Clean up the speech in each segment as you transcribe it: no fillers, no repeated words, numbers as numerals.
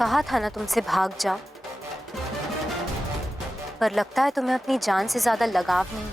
कहा था ना तुमसे भाग जाओ, पर लगता है तुम्हें अपनी जान से ज्यादा लगाव नहीं।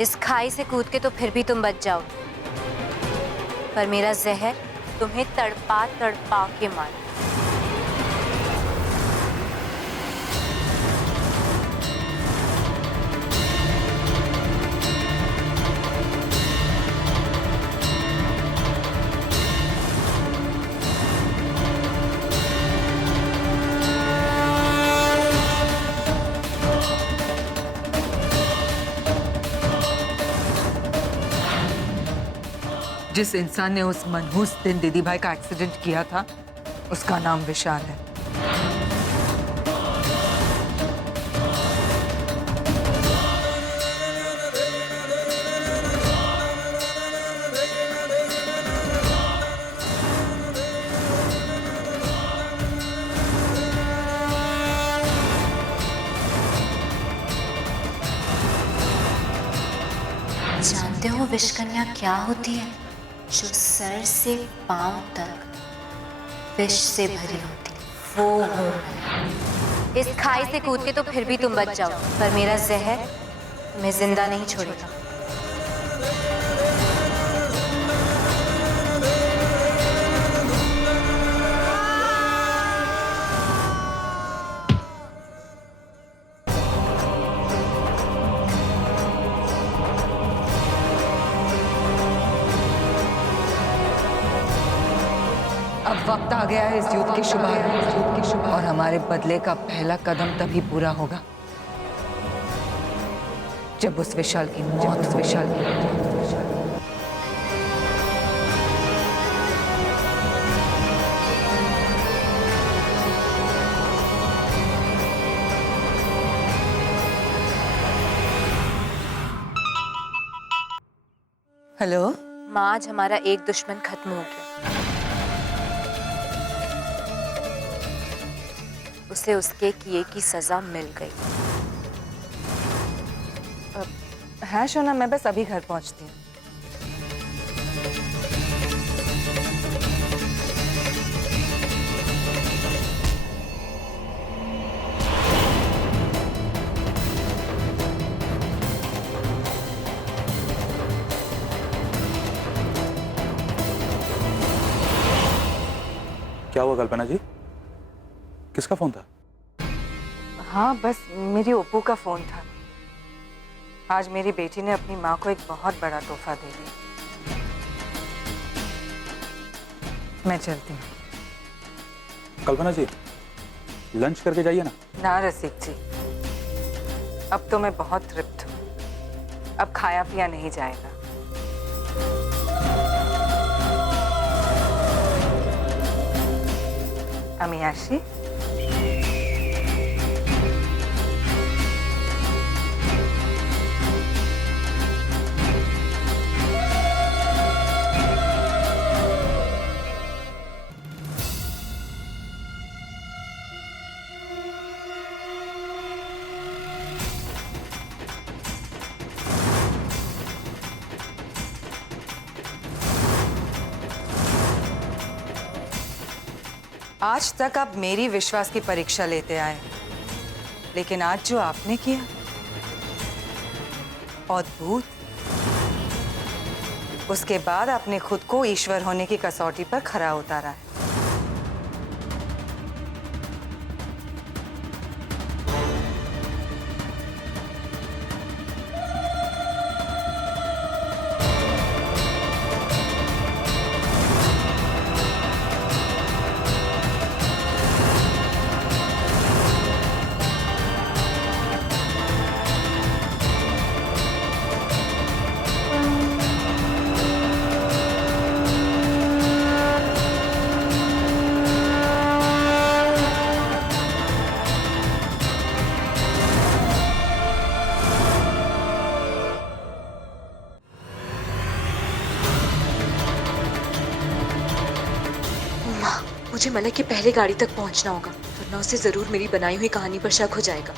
इस खाई से कूद के तो फिर भी तुम बच जाओ, पर मेरा जहर तुम्हें तड़पा तड़पा के मारे। जिस इंसान ने उस मनहूस दिन दीदी भाई का एक्सीडेंट किया था, उसका नाम विशाल है। जानते हो विषकन्या क्या होती है? जो सर से पांव तक विष से भरी होती, वो हो। इस खाई से कूद के तो फिर भी तुम बच जाओ, पर मेरा जहर तुम्हें जिंदा नहीं छोड़ेगा। अब वक्त आ गया है इस युद्ध के शुभारंभ, और हमारे बदले का पहला कदम तभी पूरा होगा जब उस विशाल की मौत हेलो माँ, आज हमारा एक दुश्मन खत्म हो गया। उसे उसके किए की सजा मिल गई। है शोना, मैं बस अभी घर पहुंचती हूँ। क्या हुआ कल्पना जी? किसका फोन था? हाँ, बस मेरी ओप्पो का फोन था। आज मेरी बेटी ने अपनी माँ को एक बहुत बड़ा तोहफा दे दिया। मैं चलती हूँ। कल्पना जी, लंच करके जाइए ना। ना रसिक जी, अब तो मैं बहुत तृप्त हूँ। अब खाया पिया नहीं जाएगा। अमीयाशी, आज तक आप मेरी विश्वास की परीक्षा लेते आए, लेकिन आज जो आपने किया, अद्भुत। उसके बाद आपने खुद को ईश्वर होने की कसौटी पर खरा उतारा है। मुझे मलक की पहले गाड़ी तक पहुंचना होगा, वरना उसे जरूर मेरी बनाई हुई कहानी पर शक हो जाएगा।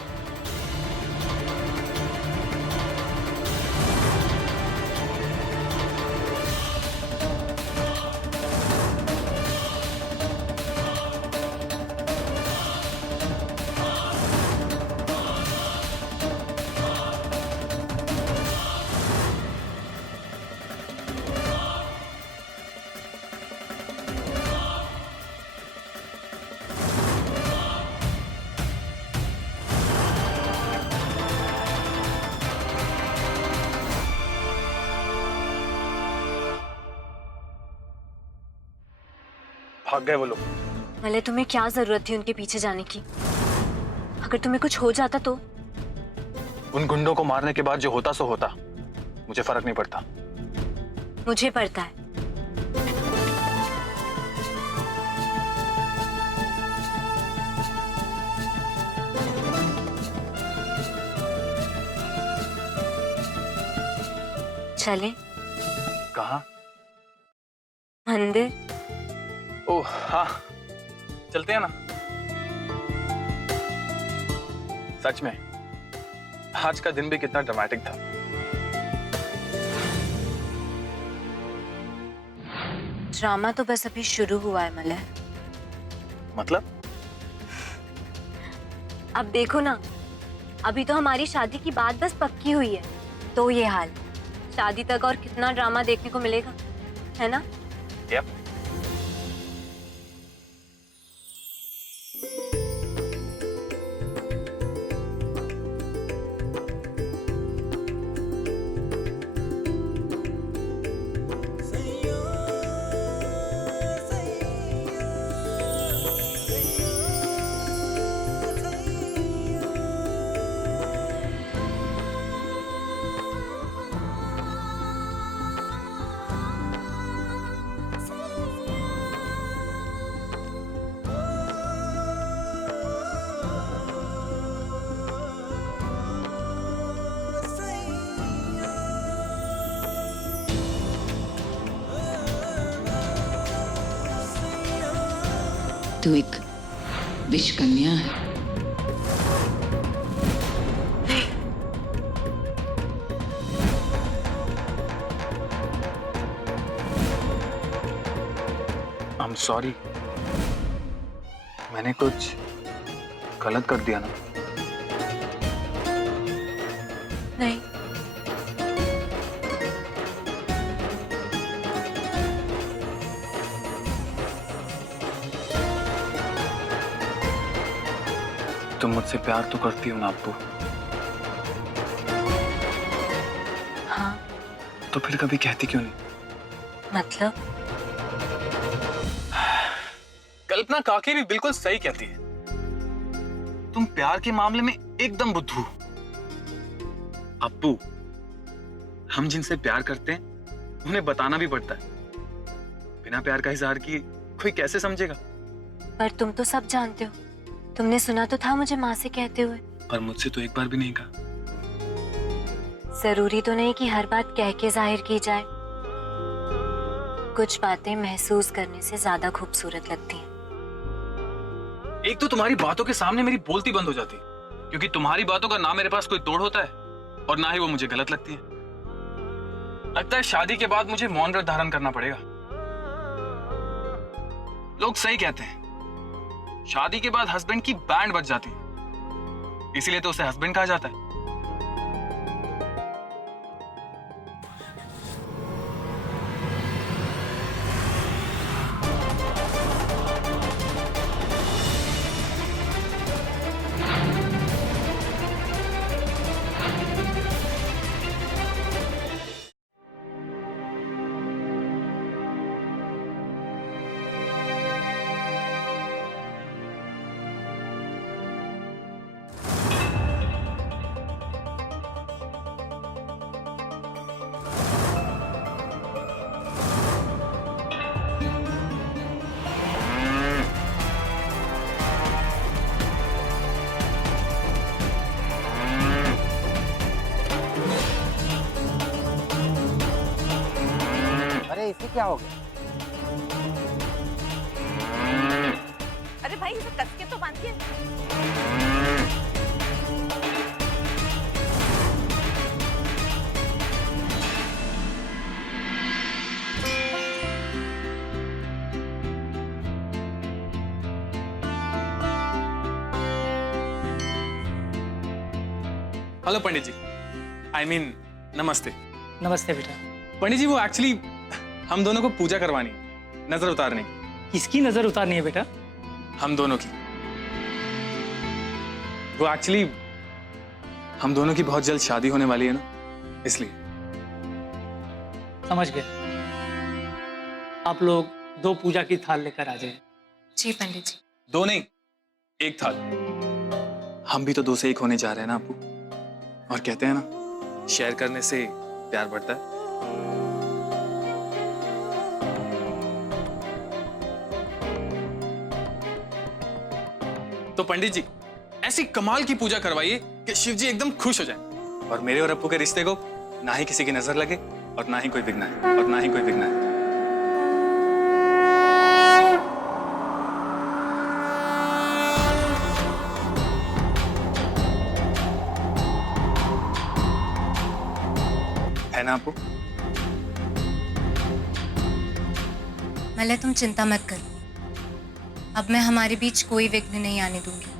भाग गए वो लोग। मलक, तुम्हें क्या जरूरत थी उनके पीछे जाने की? अगर तुम्हें कुछ हो जाता तो? उन गुंडों को मारने के बाद जो होता सो होता, मुझे फर्क नहीं पड़ता। मुझे पड़ता है। चले? कहाँ? मंदिर। ओह हाँ, चलते हैं ना। सच में आज का दिन भी कितना ड्रामेटिक था। ड्रामा तो बस अभी शुरू हुआ है मलक। मतलब? अब देखो ना, अभी तो हमारी शादी की बात बस पक्की हुई है, तो ये हाल। शादी तक और कितना ड्रामा देखने को मिलेगा, है ना? यप। तू एक विष कन्या है। I'm sorry, मैंने कुछ गलत कर दिया ना? नहीं। तुम मुझसे प्यार तो करती हो ना अब्बू? हाँ। तो फिर कभी कहती क्यों नहीं? मतलब? कल्पना काकी भी बिल्कुल सही कहती है। तुम प्यार के मामले में एकदम बुद्धू। अब्बू, हम जिनसे प्यार करते हैं उन्हें बताना भी पड़ता है। बिना प्यार का इजहार किए कोई कैसे समझेगा? पर तुम तो सब जानते हो। तुमने सुना तो था मुझे माँ से कहते हुए। पर मुझसे तो एक बार भी नहीं कहा। जरूरी तो नहीं कि हर बात कह के जाहिर की जाए। कुछ बातें महसूस करने से ज्यादा खूबसूरत लगती हैं। एक तो तुम्हारी बातों के सामने मेरी बोलती बंद हो जाती, क्योंकि तुम्हारी बातों का ना मेरे पास कोई तोड़ होता है और ना ही वो मुझे गलत लगती है। लगता है शादी के बाद मुझे मौन व्रत धारण करना पड़ेगा। लोग सही कहते हैं, शादी के बाद हस्बैंड की बैंड बज जाती है, इसीलिए तो उसे हस्बैंड कहा जाता है। अरे इसे क्या हो गया? अरे भाई इसे कस के तो बांधिए। हेलो पंडित जी, नमस्ते। नमस्ते बेटा। पंडित जी, वो एक्चुअली हम दोनों को पूजा करवानी है, नजर उतारने की। किसकी नजर उतारनी है बेटा? हम दोनों की। वो एक्चुअली हम दोनों की बहुत जल्द शादी होने वाली है ना, इसलिए। समझ गए। आप लोग 2 पूजा की थाल लेकर आ जाए। जी पंडित जी। 2 नहीं, 1 थाल। हम भी तो 2 से 1 होने जा रहे हैं ना आपू। और कहते हैं ना, शेयर करने से प्यार बढ़ता है। तो पंडित जी, ऐसी कमाल की पूजा करवाइए कि शिव जी एकदम खुश हो जाएं और मेरे और अप्पू के रिश्ते को ना ही किसी की नजर लगे और ना ही कोई विघ्न आए, और ना ही कोई विघ्न आए। है ना अप्पू? मलय, तुम चिंता मत करो। अब मैं हमारे बीच कोई विघ्न नहीं आने दूंगी।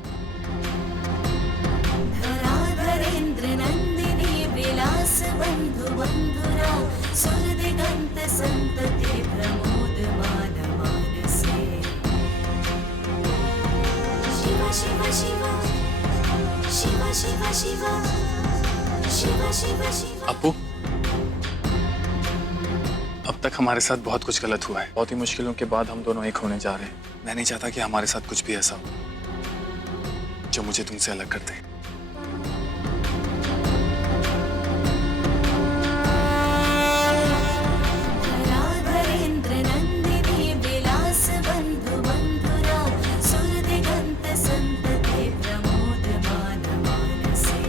धराधरेन्द्र नंदिनी विलास बंधु बंधुरा सुर दिगंत संतति प्रमोद मान मानसे। शिव शिव शिव शिव शिव शिव शिव शिव शिव। अप्पू, अब तक हमारे साथ बहुत कुछ गलत हुआ है। बहुत ही मुश्किलों के बाद हम दोनों एक होने जा रहे हैं। मैं नहीं चाहता कि हमारे साथ कुछ भी ऐसा हो जो मुझे तुमसे अलग कर दे। धराधरेन्द्र नंदिनी विलास बंधु बंधुरा सुर दिगंत संतति प्रमोद मान मानसे।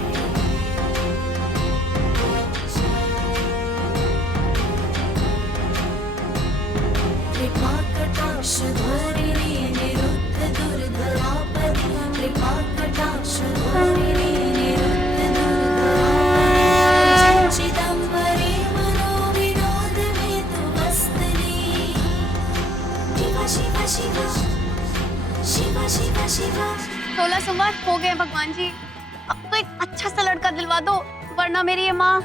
कृपा कटाक्ष धोरिणी निरुद्ध दुर्धरापदि। कृपा कटाक्ष धोरिणी निरुद्ध दुर्धरापदि। चिदंबरी मनोविनोद हेतु वस्तनि। शिव शिव शिव शिव शिव शिव। 16 सोमवार हो गए भगवान जी। अब तो एक अच्छा सा लड़का दिलवा दो, वरना मेरी ये माँ।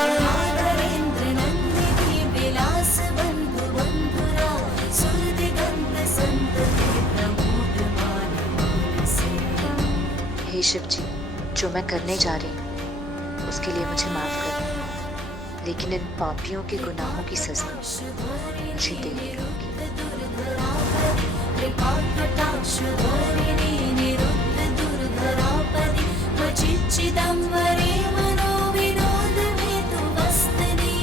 धराधरेन्द्र नंदिनी विलास बंधु बंधुरा सुर दिगंत संतति प्रमोद मान मानसे। हे शिव जी, जो मैं करने जा रही हूँ उसके लिए मुझे माफ करना, लेकिन इन पापियों के गुनाहों की सजा मुझे देनी होगी। कृपा कटाक्षधोरिणी निरुद्ध दुर्धरापदि क्वचिच्चिदम्बरे मनोविनोद हेतुवस्तनि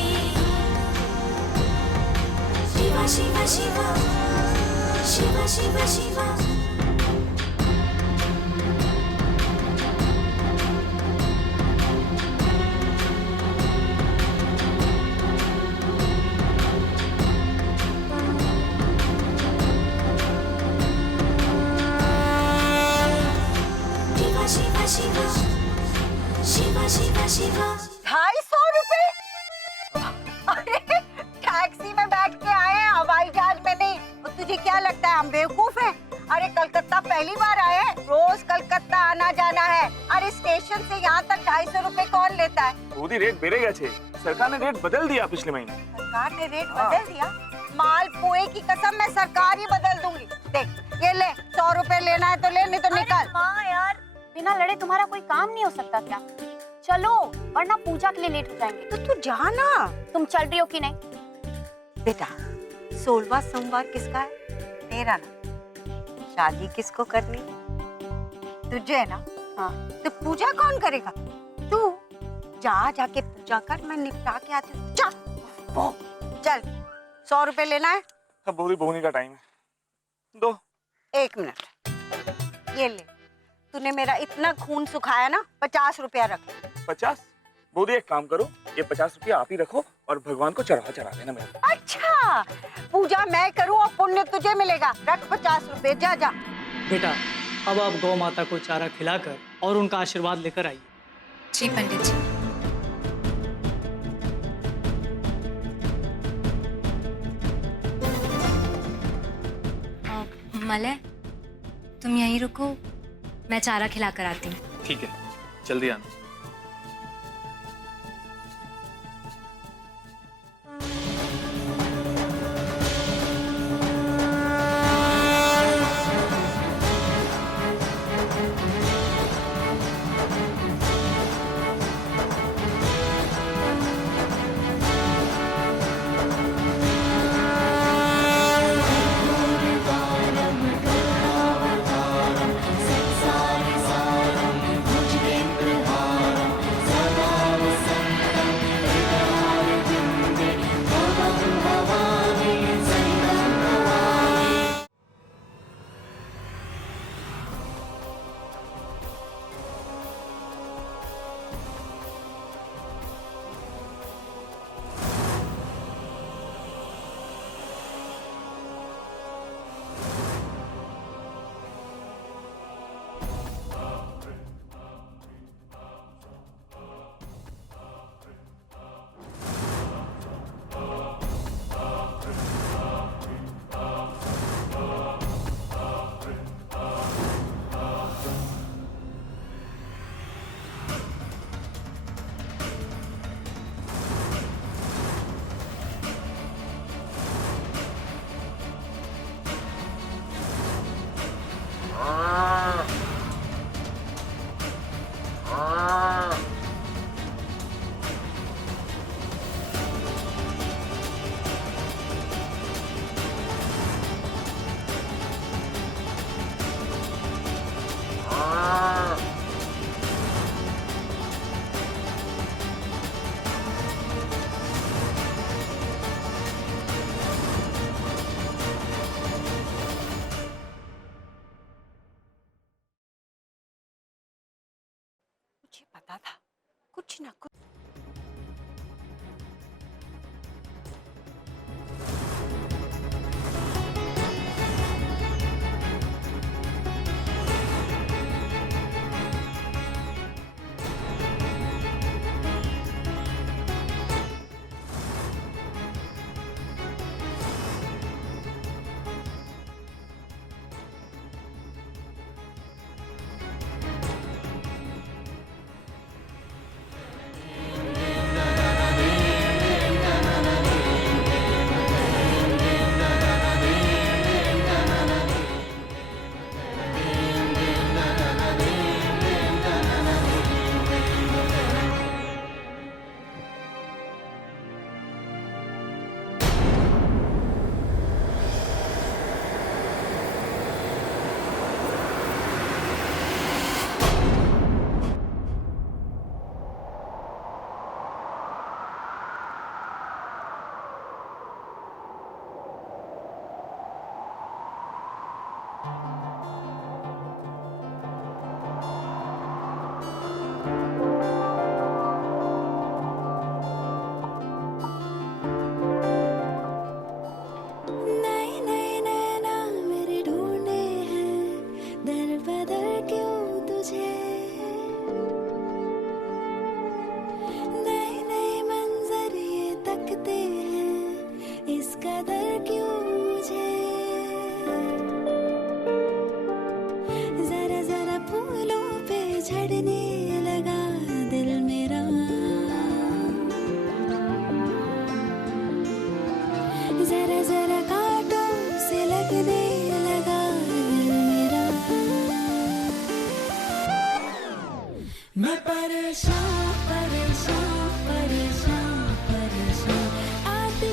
शिव शिव शिव शिव शिव शिव शिव शिव शिव शिव शिव 250 रुपए? अरे टैक्सी में बैठ के आए हैं, हवाई जहाज में नहीं। और तुझे क्या लगता है हम बेवकूफ हैं? अरे कलकत्ता पहली बार आए हैं, रोज कलकत्ता आना जाना है। अरे स्टेशन से यहाँ तक 250 रुपए कौन लेता है? मोदी रेट बेड़े गए। सरकार ने रेट बदल दिया पिछले महीने। सरकार ने रेट बदल दिया? माल पुए की कसम मैं सरकार ही बदल दूंगी। देख ये ले, 100 रुपए लेना है तो ले, नहीं तो निकल। माँ यार, बिना लड़े तुम्हारा कोई काम नहीं हो सकता क्या? चलो, वरना पूजा के लिए लेट हो जाएंगे। तो तू जा ना। तुम चल रही हो कि नहीं? बेटा 16वां सोमवार किसका है? तेरा ना। शादी किसको करनी? तुझे ना। हाँ, तो पूजा कौन करेगा? तू जा, जाके पूजा कर, मैं निपटा के आती हूँ। चल वो, चल 100 रुपए लेना है? अब बोली बोनी का टाइम है, दो। 1 मिनट, ये ले। तूने मेरा इतना खून सुखाया ना, 50 रुपया रख ले। 50? बोली एक काम करो, ये 50 रुपया आप ही रखो और भगवान को चढ़ा देना मेरे। अच्छा, पूजा मैं करूँ और पुण्य तुझे मिलेगा। रख 50 रुपए, जा जा। बेटा, अब आप गौ माता को चारा खिलाकर और उनका आशीर्वाद लेकर आइए। जी पंडित जी। मलय, तुम यहीं रुको, मैं चारा खिला कर आती हूँ। ठीक है, जल्दी आना। मुझे पता था कुछ ना कुछ।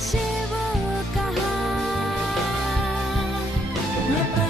से वो कहा मैं